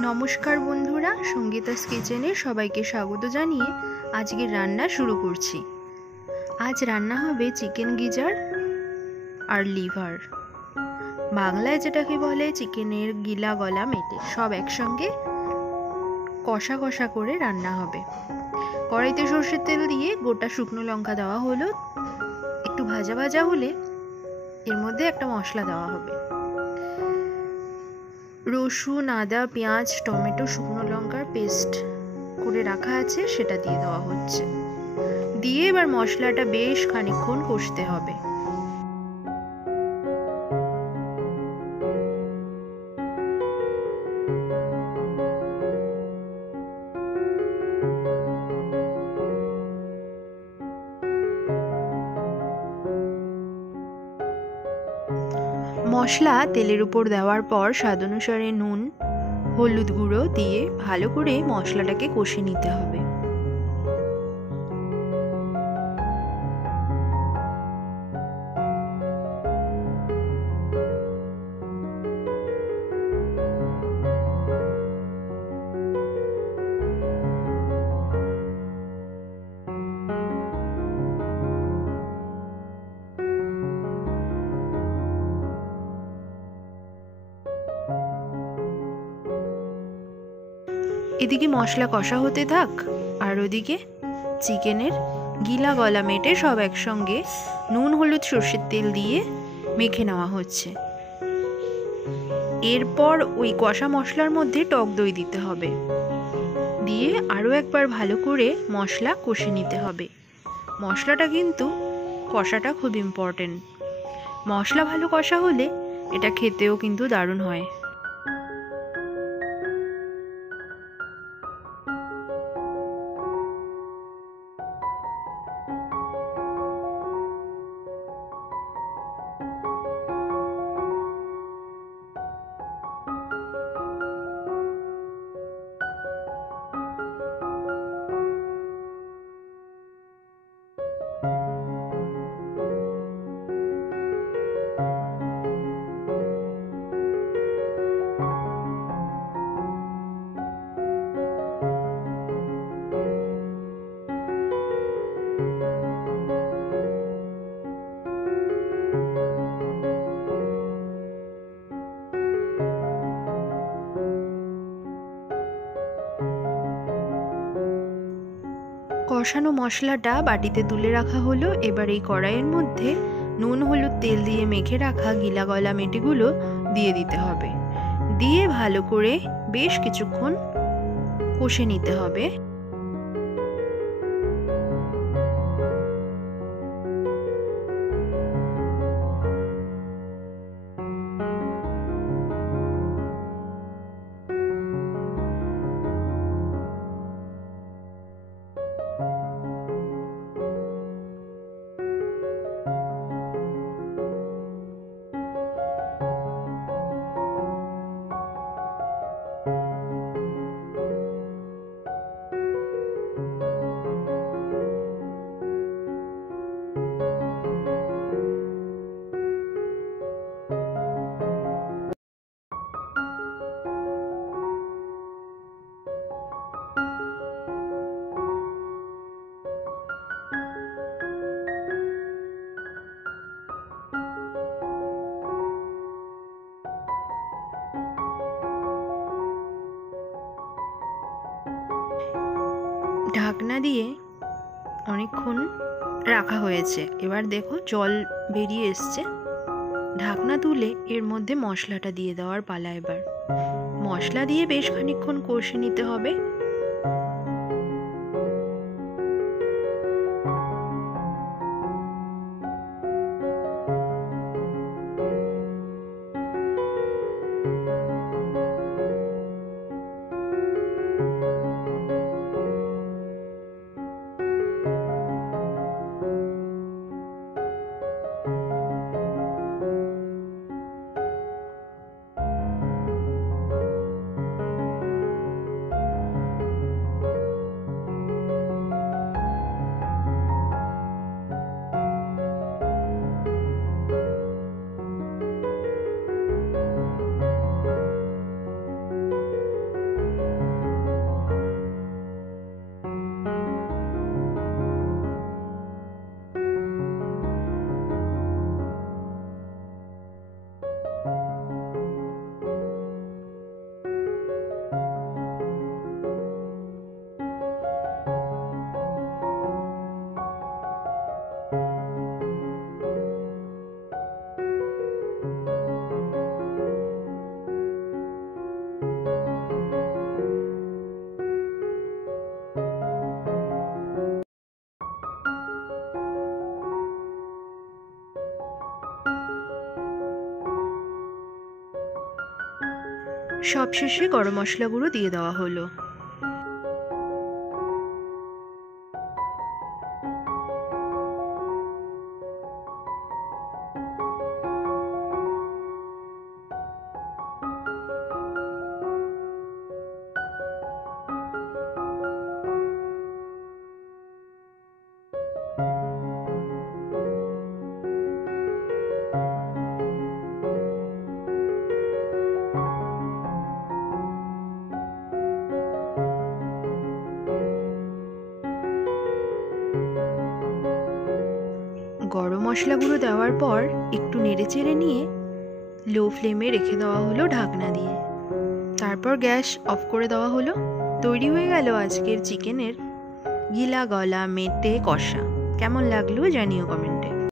নমস্কার বন্ধুরা, সঙ্গীতাস কিচেনে সবাইকে স্বাগত জানিয়ে আজকের রান্না শুরু করছি। আজ রান্না হবে চিকেন গিজার আর লিভার, বাংলায় যেটাকে বলে চিকেনের গিলা গলা মেটে, সব একসঙ্গে কষা কষা করে রান্না হবে। কড়াইতে সর্ষের তেল দিয়ে গোটা শুকনো লঙ্কা দেওয়া হলো, একটু ভাজা ভাজা হলে এর মধ্যে একটা মশলা দেওয়া হবে। রসুন, আদা, পেঁয়াজ, টমেটো, শুকনো লঙ্কার পেস্ট করে রাখা আছে, সেটা দিয়ে দেওয়া হচ্ছে। দিয়ে এবার মশলাটা বেশ খানিকক্ষণ কষতে হবে। মশলা তেলের উপর দেওয়ার পর স্বাদ অনুসারে নুন, হলুদ গুঁড়ো দিয়ে ভালো করে মশলাটাকে কষে নিতে হবে। এদিকে মশলা কষা হতে থাক, আর ওদিকে চিকেনের গিলা গলা মেটে সব একসঙ্গে নুন, হলুদ, সর্ষের তেল দিয়ে মেখে নেওয়া হচ্ছে। এরপর ওই কষা মশলার মধ্যে টক দই দিতে হবে, দিয়ে আরও একবার ভালো করে মশলা কষে নিতে হবে। মশলাটা কিন্তু কষাটা খুব ইম্পর্টেন্ট। মশলা ভালো কষা হলে এটা খেতেও কিন্তু দারুণ হয়। কষানো মশলাটা বাটিতে তুলে রাখা হলো। এবার এই কড়াইয়ের মধ্যে নুন, হলুদ, তেল দিয়ে মেখে রাখা গিলা গলা মেটেগুলো দিয়ে দিতে হবে। দিয়ে ভালো করে বেশ কিছুক্ষণ কষে নিতে হবে। ঢাকনা দিয়ে অনেকক্ষণ রাখা হয়েছে, এবার দেখো জল বেরিয়ে এসছে। ঢাকনা তুলে এর মধ্যে মশলাটা দিয়ে দেওয়ার পালা। এবার মশলা দিয়ে বেশ খানিকক্ষণ কষে নিতে হবে। সবশেষে গরম মশলা গুঁড়ো দিয়ে দেওয়া হলো। গরম মশলা গুঁড়ো দেওয়ার পর একটু নেড়েচেড়ে নিয়ে লো ফ্লেমে রেখে দেওয়া হলো ঢাকনা দিয়ে। তারপর গ্যাস অফ করে দেওয়া হলো। তৈরি হয়ে গেল আজকের চিকেনের গিলা গলা মেটে কষা। কেমন লাগলো জানিও কমেন্ট।